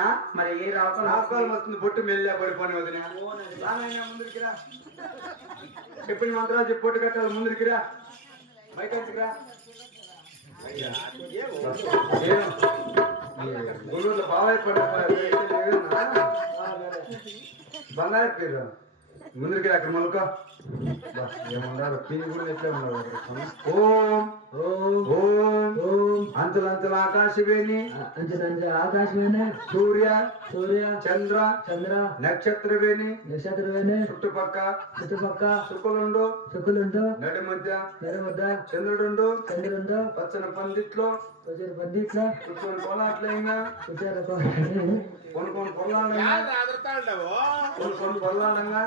వదినా మరి ఏ రావకాలం వస్తుంది బొట్టు మెల్లే పడిపోని వదినా రానైనా ముందుకి రా చెప్పిన మంత్రాలు చెప్పి పొట్టు కట్టాలి ముందుకి రా బయటకి రా గుళ్ళూరులో బాగా బంగారు పేరు ముందుకి రా అక్కడ మొలక ఏమన్నారు పీని కూడా ఎట్లా ఉన్నారు ఓం ఓం ఓం ఓం అంతులంతుల ఆకాశవేణి ఆకాశవేణి సూర్య సూర్య చంద్ర చంద్ర నక్షత్రవేణి నక్షత్రవేణి చుట్టుపక్క శుకులుండు నడి మధ్య చంద్రుడుండు పచ్చని పందిట్లో కూర్చొని పొలాట్లైనా కొన్ని పొల్లాడంగా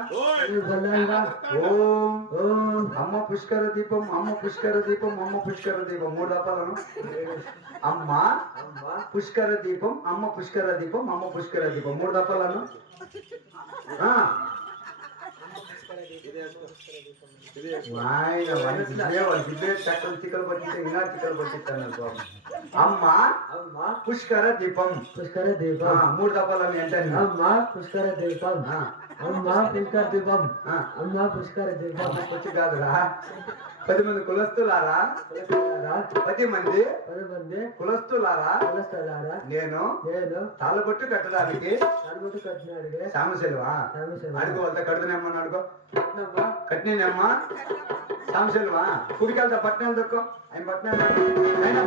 ఓం ఓం అమ్మ పుష్కర దీపం అమ్మ పుష్కర దీపం అమ్మ పుష్కర దీపం 3 రకాలను అమ్మ పుష్కర దీపం అమ్మ పుష్కర దీపం అమ్మ పుష్కర దీపం 3 రకాలను చక్కలు చిక్కలు పట్టించి ఇంకా చిక్కలు పట్టిస్తాను అమ్మ పుష్కర దీపం 3 దపాలని అంటే అమ్మ పుష్కర దీపం అమ్మ పుష్కర దీపం అమ్మ పుష్కర దీపం వచ్చి కాదురా 10 మంది కులస్తులారా 10 మంది కులస్తులారా నేను తాళబొట్టు కట్టడానికి సామశెల్వా అడుగు వాళ్ళ కడుతునేమ్మని అడుగు కట్టినేమ్మా సామశెల్వా కుడికెళ్తా పట్నాలు దొక్కో ఆయన పట్నాలు ఆయన